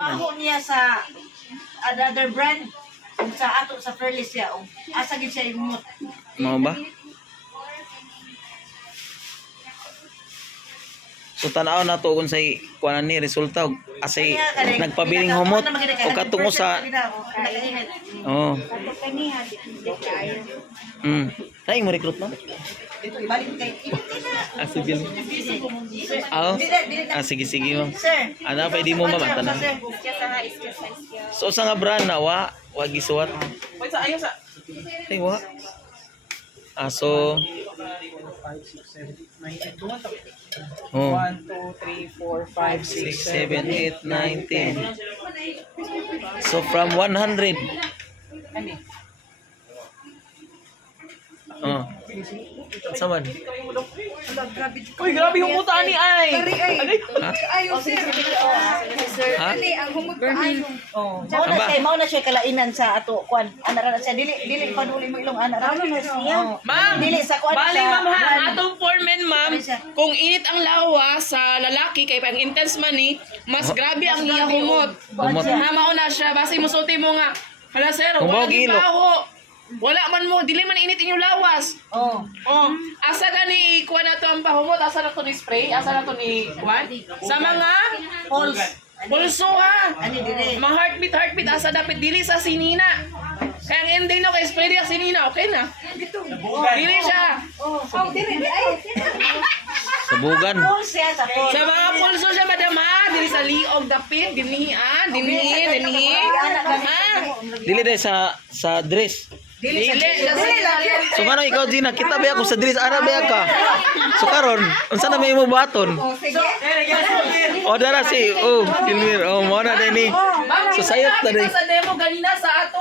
Baho niya sa another brand kung sa ato sa Fairless siya. Asa gid siya imot. Mao ba? So tanaw na to kung say kuan ni resulta asay nagpabiling humot o katungo sa oh. Ay mo recruit na? Balik kay Sige. Sige sige mo. Sir, Ana pa di mo mamatanan. So sa nga brand na wa gisuwat. Ay wa. So 1 2 3 4 5 6 7 8 9 10. So from 100. Oh. Saman. Uy, grabe yung muta ni ay. Ha? ayo sir. Ha? Ang humot ka ayo. Oh. Mao na siya kalainan sa ato kwan. Ana ra siya dili pa duli mo ilong ana ra na siya. Ma'am, Dili sa kwan. bali ma'am ha, ang atong foreman ma'am, kung init ang lawa sa lalaki kay pang intense man ni, mas grabe ang iya humot. Humot. Mauna siya, basta musuti mo nga. Hala sir, Kung wala bawag ilok. gibaho. Wala man mo, dili man init inyong lawas. Oh. Oh, asa gani kuha na to ang pahumot, asa na to ni spray, asa na to ni kuan? Sa mga Pulse. pulso ha. Ani dire. Mga heartbeat, asa dapat dili sa sinina. Kaya ang ending no kay spray di ang sinina, okay na. Dili siya. Oh, dire ay. Sabugan. Pulse siya sa pulse. Sa mga pulso siya madam ha, dili sa liog dapit, dinhi. Ha? Dili dai sa dress. Dili siya sa So ngano ikaw Gina, kita ba ako sa dress ana ba ka? So karon, unsa na may mo baton? O dara si Kilmir. Mo na din ni. So sayot na din. Sa demo ganina sa ato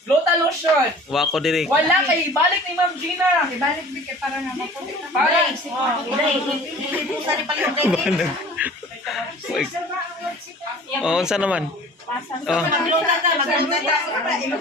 Glota lotion. Wa ko diri. Wala kay balik ni Ma'am Gina. Ibalik mi kay para na mapulit. Para. Hindi po sa palihog kay. Unsa naman? Maglota ta.